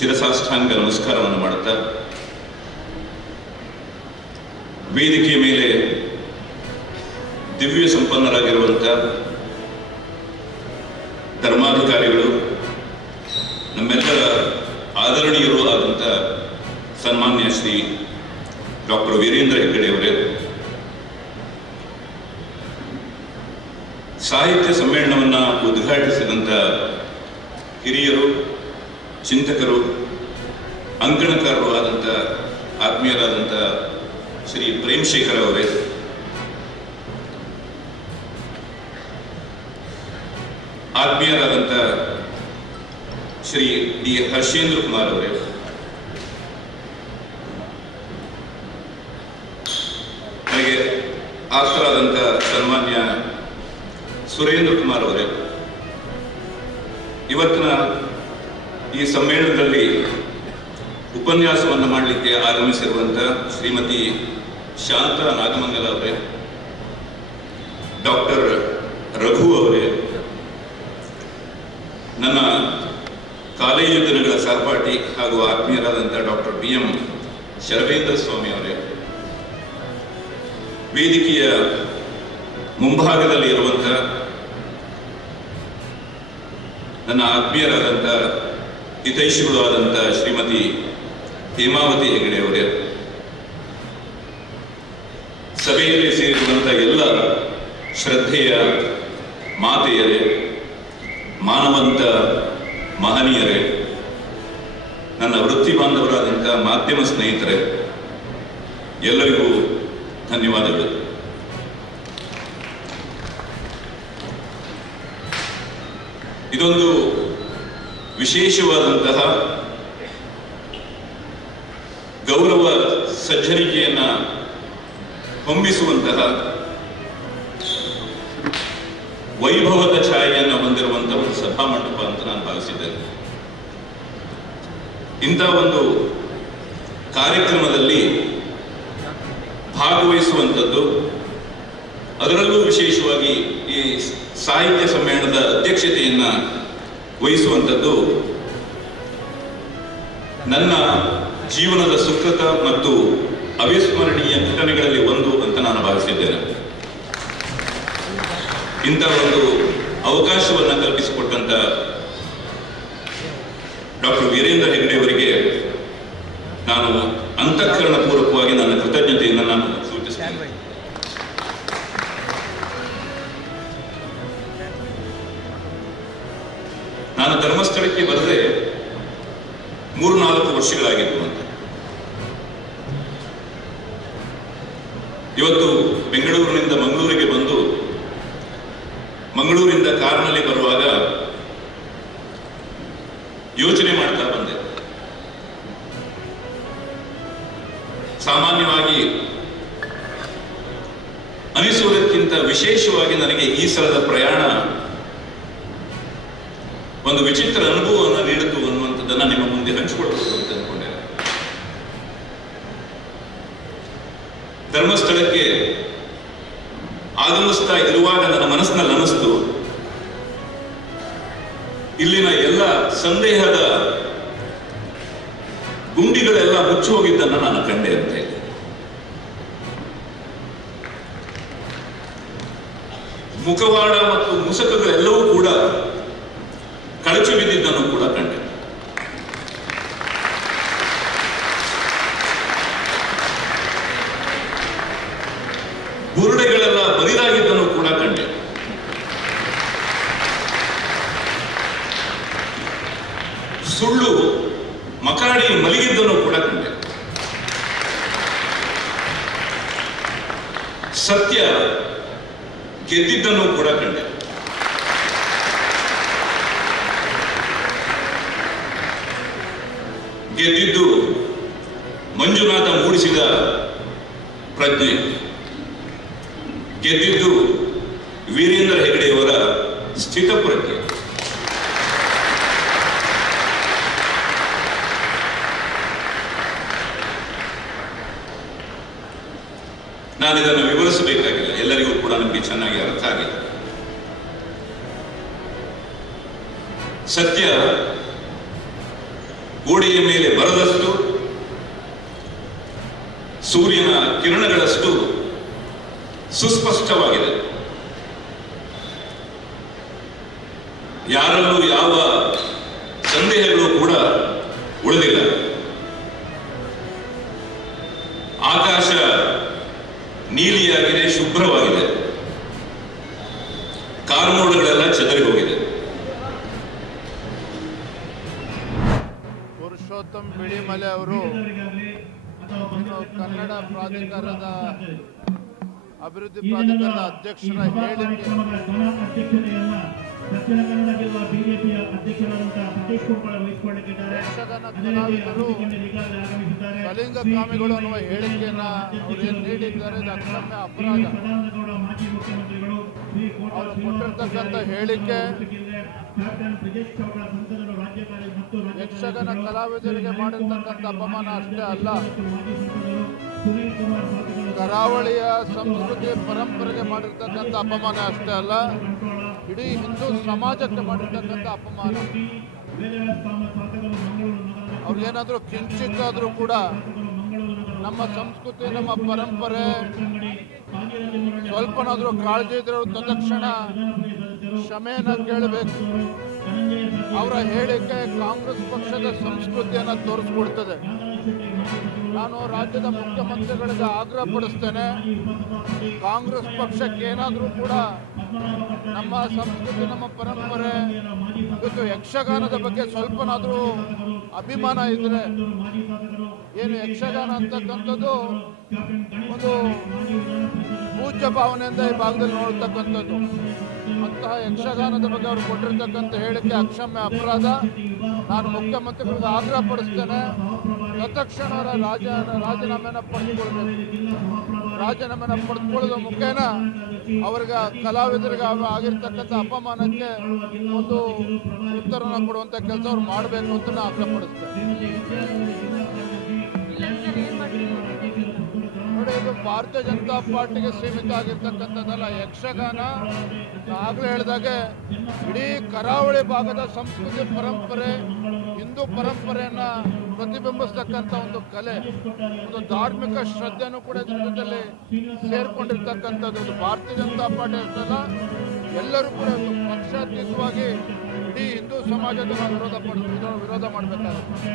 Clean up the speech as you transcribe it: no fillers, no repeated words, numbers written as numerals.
ಶಿರಸಾಷ್ಟಾಂಗ ನಮಸ್ಕಾರವನ್ನು ಮಾಡುತ್ತಾ ವೇದಿಕೆಯ ಮೇಲೆ ದಿವ್ಯ ಸಂಪನ್ನರಾಗಿರುವಂಥ ಧರ್ಮಾಧಿಕಾರಿಗಳು, ನಮ್ಮೆಲ್ಲರ ಆದರಣೀಯರು ಆದಂಥ ಸನ್ಮಾನ್ಯ ಶ್ರೀ ಡಾಕ್ಟರ್ ವೀರೇಂದ್ರ ಹೆಗ್ಗಡೆಯವರೇ, ಸಾಹಿತ್ಯ ಸಮ್ಮೇಳನವನ್ನು ಉದ್ಘಾಟಿಸಿದಂಥ ಹಿರಿಯರು, ಚಿಂತಕರು, ಅಂಕಣಕಾರರು ಆದಂಥ ಆತ್ಮೀಯರಾದಂಥ ಶ್ರೀ ಪ್ರೇಮಶೇಖರ್ ಅವರೇ, ಆತ್ಮೀಯರಾದಂಥ ಶ್ರೀ ಡಿ ಹರ್ಷೇಂದ್ರ ಕುಮಾರ್ ಅವರೇ, ನನಗೆ ಆಪ್ತರಾದಂಥ ಸನ್ಮಾನ್ಯ ಸುರೇಂದ್ರ ಕುಮಾರ್ ಅವರೇ, ಇವತ್ತಿನ ಈ ಸಮ್ಮೇಳನದಲ್ಲಿ ಉಪನ್ಯಾಸವನ್ನು ಮಾಡಲಿಕ್ಕೆ ಆಗಮಿಸಿರುವಂಥ ಶ್ರೀಮತಿ ಶಾಂತಾ ನಾಗಮಂಗಲ ಅವರೇ, ಡಾಕ್ಟರ್ ರಘು ಅವರೇ, ನನ್ನ ಕಾಲೇಜು ದಿನಗಳ ಸಹಪಾಠಿ ಹಾಗೂ ಆತ್ಮೀಯರಾದಂಥ ಡಾಕ್ಟರ್ BM ಶರವೇಂದ್ರ ಸ್ವಾಮಿ ಅವರೇ, ವೇದಿಕೆಯ ಮುಂಭಾಗದಲ್ಲಿ ಇರುವಂಥ ನನ್ನ ಆತ್ಮೀಯರಾದಂಥ ಹಿತೈಷಿಗಳು ಆದಂಥ ಶ್ರೀಮತಿ ಹೇಮಾವತಿ ಹೆಗಡೆ ಅವರೇ, ಸಭೆಯಲ್ಲಿ ಸೇರಿರುವಂಥ ಎಲ್ಲ ಶ್ರದ್ಧೆಯ ಮಾತೆಯರೇ, ಮಾನವಂತ ಮಹನೀಯರೇ, ನನ್ನ ವೃತ್ತಿ ಬಾಂಧವರಾದಂಥ ಮಾಧ್ಯಮ ಸ್ನೇಹಿತರೇ, ಎಲ್ಲರಿಗೂ ಧನ್ಯವಾದಗಳು. ಇದೊಂದು ವಿಶೇಷವಾದಂತಹ ಗೌರವ ಸಜ್ಜನಿಕೆಯನ್ನು ಹೊಮ್ಮಿಸುವಂತಹ ವೈಭವದ ಛಾಯೆಯನ್ನು ಹೊಂದಿರುವಂತಹ ಒಂದು ಸಭಾಮಂಟಪ ಅಂತ ನಾನು ಭಾವಿಸಿದ್ದೇನೆ. ಇಂಥ ಒಂದು ಕಾರ್ಯಕ್ರಮದಲ್ಲಿ ಭಾಗವಹಿಸುವಂಥದ್ದು, ಅದರಲ್ಲೂ ವಿಶೇಷವಾಗಿ ಈ ಸಾಹಿತ್ಯ ಸಮ್ಮೇಳನದ ಅಧ್ಯಕ್ಷತೆಯನ್ನು ವಹಿಸುವಂಥದ್ದು ನನ್ನ ಜೀವನದ ಸುಕೃತ ಮತ್ತು ಅವಿಸ್ಮರಣೀಯ ಘಟನೆಗಳಲ್ಲಿ ಒಂದು ಅಂತ ನಾನು ಭಾವಿಸಿದ್ದೇನೆ. ಇಂಥ ಒಂದು ಅವಕಾಶವನ್ನು ಕಲ್ಪಿಸಿಕೊಟ್ಟಂತ ಡಾಕ್ಟರ್ ವೀರೇಂದ್ರ ಹೆಗ್ಗಡೆ ಅವರಿಗೆ ನಾನು ಅಂತಃಕರಣ ಪೂರ್ವಕವಾಗಿ ನನ್ನ ಕೃತಜ್ಞತೆಯನ್ನು ನಾನು ಸೂಚಿಸ್ತೇನೆ. ನಾನು ಧರ್ಮಸ್ಥಳಕ್ಕೆ ಬರದೆ 3-4 ವರ್ಷಗಳಾಗಿತ್ತು ಅಂತ. ಇವತ್ತು ಬೆಂಗಳೂರಿನಿಂದ ಮಂಗಳೂರಿಗೆ ಬಂದು ಮಂಗಳೂರಿಂದ ಕಾರ್ನಲ್ಲಿ ಬರುವಾಗ ಯೋಚನೆ ಮಾಡ್ತಾ ಬಂದೆ. ಸಾಮಾನ್ಯವಾಗಿ ಅನಿಸುವುದಕ್ಕಿಂತ ವಿಶೇಷವಾಗಿ ನನಗೆ ಈ ಸಲದ ಪ್ರಯಾಣ ಒಂದು ವಿಚಿತ್ರ ಅನುಭವವನ್ನು ನೀಡಿತು ಅನ್ನುವಂಥದ್ದನ್ನು ನಿಮ್ಮ ಮುಂದೆ ಹಂಚಿಕೊಳ್ಬಹುದು ಅಂತ ಅಂದ್ಕೊಂಡೆ. ಧರ್ಮಸ್ಥಳಕ್ಕೆ ಆಗಮಿಸ್ತಾ ಇರುವಾಗ ನನ್ನ ಮನಸ್ಸಿನಲ್ಲಿ ಅನಿಸ್ತು, ಇಲ್ಲಿನ ಎಲ್ಲ ಸಂದೇಹದ ಗುಂಡಿಗಳೆಲ್ಲ ಮುಚ್ಚಿ ಹೋಗಿದ್ದನ್ನು ನಾನು ಕಂಡೆ ಅಂತ. ಮುಖವಾಡ ಮತ್ತು ಮುಸುಕುಗಳೆಲ್ಲವೂ ಕೂಡ ಕಳಚಿ ಬಿದ್ದಿದ್ದನ್ನು ಕೂಡ ಕಂಡೆ. ಬುರುಡೆಗಳೆಲ್ಲ ಬರಿದಾಗಿದ್ದನ್ನು ಕೂಡ ಕಂಡೆ. ಸುಳ್ಳು ಮಕಾಡಿ ಮಲಗಿದ್ದನ್ನು ಕೂಡ ಕಂಡೆ. ಸತ್ಯ ಗೆದ್ದಿದ್ದನ್ನು ಕೂಡ ಕಂಡೆ. ಗೆದ್ದಿದ್ದು ಮಂಜುನಾಥ ಮೂಡಿಸಿದ ಪ್ರಜ್ಞೆ, ಗೆದ್ದಿದ್ದು ವೀರೇಂದ್ರ ಹೆಗ್ಗಡೆಯವರ ಸ್ಥಿತಪ್ರಜ್ಞೆ. ನಾನು ಇದನ್ನು ವಿವರಿಸಬೇಕಾಗಿಲ್ಲ, ಎಲ್ಲರಿಗೂ ಕೂಡ ನಮಗೆ ಚೆನ್ನಾಗಿ ಅರ್ಥ ಆಗಿದೆ. ಸತ್ಯ ಗೋಡೆಯ ಮೇಲೆ ಬರದಷ್ಟು, ಸೂರ್ಯನ ಕಿರಣಗಳಷ್ಟು ಸುಸ್ಪಷ್ಟವಾಗಿದೆ. ಯಾರಲ್ಲೂ ಯಾವ ಸಂದೇಹಗಳು ಕೂಡ ಉಳಿದಿಲ್ಲ. ಆಕಾಶ ನೀಲಿಯಾಗಿದೆ, ಶುಭ್ರವಾಗಿದೆ. ಕಾರ್ಮೋಡಗಳೆಲ್ಲ ಚದರಿ ಹೋಗಿದೆ. ಪುರುಷೋತ್ತಮ್ ಬಿಳಿಮಲೆ ಅವರು ಕನ್ನಡ ಪ್ರಾಧಿಕಾರದ ಅಭಿವೃದ್ಧಿ ಪ್ರಾಧಿಕಾರದ ಅಧ್ಯಕ್ಷರ ಹೇಳಿಕೆ ದಕ್ಷಿಣ ಕನ್ನಡ ಜಿಲ್ಲಾ ಬಿಜೆಪಿಯ ಅಧ್ಯಕ್ಷರಾದಂತಹ ಸತೀಶ್ ಕುಂಪಳ ವಹಿಸಿಕೊಂಡಿದ್ದಾರೆ. ಕಲಾವಿದರು ಕಲಿಂಗಕಾಮಿಗಳು ಅನ್ನುವ ಹೇಳಿಕೆಯನ್ನ ಅವರು ನೀಡಿದ್ದಾರೆ. ಅದು ಅಕ್ಷಮ್ಯ ಅಪರಾಧ. ಮಾಜಿ ಮುಖ್ಯಮಂತ್ರಿಗಳು ಅವರು ಕೊಟ್ಟಿರ್ತಕ್ಕಂಥ ಹೇಳಿಕೆ ಯಕ್ಷಗಾನ ಕಲಾವಿದರಿಗೆ ಮಾಡಿರ್ತಕ್ಕಂಥ ಅಪಮಾನ ಅಷ್ಟೇ ಅಲ್ಲ, ಕರಾವಳಿಯ ಸಂಸ್ಕೃತಿ ಪರಂಪರೆಗೆ ಮಾಡಿರ್ತಕ್ಕಂಥ ಅಪಮಾನ ಅಷ್ಟೇ ಅಲ್ಲ, ಇಡೀ ಹಿಂದೂ ಸಮಾಜಕ್ಕೆ ಮಾಡಿರ್ತಕ್ಕಂಥ ಅಪಮಾನ. ಅವ್ರಿಗೇನಾದ್ರೂ ಕಿಂಚಿತ್ತಾದ್ರೂ ಕೂಡ ನಮ್ಮ ಸಂಸ್ಕೃತಿ, ನಮ್ಮ ಪರಂಪರೆ ಸ್ವಲ್ಪನಾದ್ರೂ ಕಾಳಜಿ ಇದ್ರೆ ತತ್ಕ್ಷಣ ಕ್ಷಮೆಯನ್ನ ಕೇಳಬೇಕು. ಅವರ ಹೇಳಿಕೆ ಕಾಂಗ್ರೆಸ್ ಪಕ್ಷದ ಸಂಸ್ಕೃತಿಯನ್ನು ತೋರಿಸ್ಕೊಡ್ತದೆ. ನಾನು ರಾಜ್ಯದ ಮುಖ್ಯಮಂತ್ರಿಗಳಿಗೆ ಆಗ್ರಹ ಪಡಿಸ್ತೇನೆ, ಕಾಂಗ್ರೆಸ್ ಪಕ್ಷಕ್ಕೆ ಏನಾದರೂ ಕೂಡ ನಮ್ಮ ಸಂಸ್ಕೃತಿ, ನಮ್ಮ ಪರಂಪರೆ ಇವತ್ತು ಯಕ್ಷಗಾನದ ಬಗ್ಗೆ ಸ್ವಲ್ಪನಾದರೂ ಅಭಿಮಾನ ಇದ್ರೆ, ಏನು ಯಕ್ಷಗಾನ ಅಂತಕ್ಕಂಥದ್ದು ಒಂದು ಪೂಜ್ಯ ಭಾವನೆಯಿಂದ ಈ ಭಾಗದಲ್ಲಿ ನೋಡ್ತಕ್ಕಂಥದ್ದು, ಅಂತಹ ಯಕ್ಷಗಾನದ ಬಗ್ಗೆ ಅವರು ಕೊಟ್ಟಿರ್ತಕ್ಕಂಥ ಹೇಳಿಕೆ ಅಕ್ಷಮ್ಯ ಅಪರಾಧ. ನಾನು ಮುಖ್ಯಮಂತ್ರಿಗಳಿಗೆ ಆಗ್ರಹ ಪಡಿಸ್ತೇನೆ, ತತ್ಕ್ಷಣ ಅವರ ರಾಜೀನಾಮೆಯನ್ನು ಪಡೆದುಕೊಳ್ಬೇಕು. ರಾಜೀನಾಮೆಯನ್ನು ಪಡೆದುಕೊಳ್ಳೋದ್ರ ಮುಖೇನ ಅವ್ರಿಗೆ ಕಲಾವಿದರಿಗೆ ಆಗಿರ್ತಕ್ಕಂಥ ಅಪಮಾನಕ್ಕೆ ಒಂದು ಉತ್ತರನ ಕೊಡುವಂಥ ಕೆಲಸ ಅವ್ರು ಮಾಡಬೇಕು ಅಂತ ನಾನು ಆಗ್ರಹ ಪಡಿಸ್ತೇನೆ. ನೋಡಿ, ಇದು ಭಾರತೀಯ ಜನತಾ ಪಾರ್ಟಿಗೆ ಸೀಮಿತ ಆಗಿರ್ತಕ್ಕಂಥದ್ದಲ್ಲ. ಯಕ್ಷಗಾನ ಆಗಲೇ ಹೇಳಿದಾಗೆ ಇಡೀ ಕರಾವಳಿ ಭಾಗದ ಸಂಸ್ಕೃತಿ, ಪರಂಪರೆ, ಹಿಂದೂ ಪರಂಪರೆಯನ್ನ ಪ್ರತಿಬಿಂಬಿಸ್ತಕ್ಕಂಥ ಒಂದು ಕಲೆ, ಒಂದು ಧಾರ್ಮಿಕ ಶ್ರದ್ಧೆನೂ ಕೂಡ ಇದ್ರ ಜೊತೆಯಲ್ಲಿ ಸೇರ್ಕೊಂಡಿರ್ತಕ್ಕಂಥದ್ದು. ಇದು ಭಾರತೀಯ ಜನತಾ ಪಾರ್ಟಿ ಅಷ್ಟಲ್ಲ, ಎಲ್ಲರೂ ಕೂಡ ಪಕ್ಷಾತೀತವಾಗಿ ಇಡೀ ಹಿಂದೂ ಸಮಾಜದ ವಿರೋಧ ಮಾಡಬೇಕಾಗುತ್ತೆ.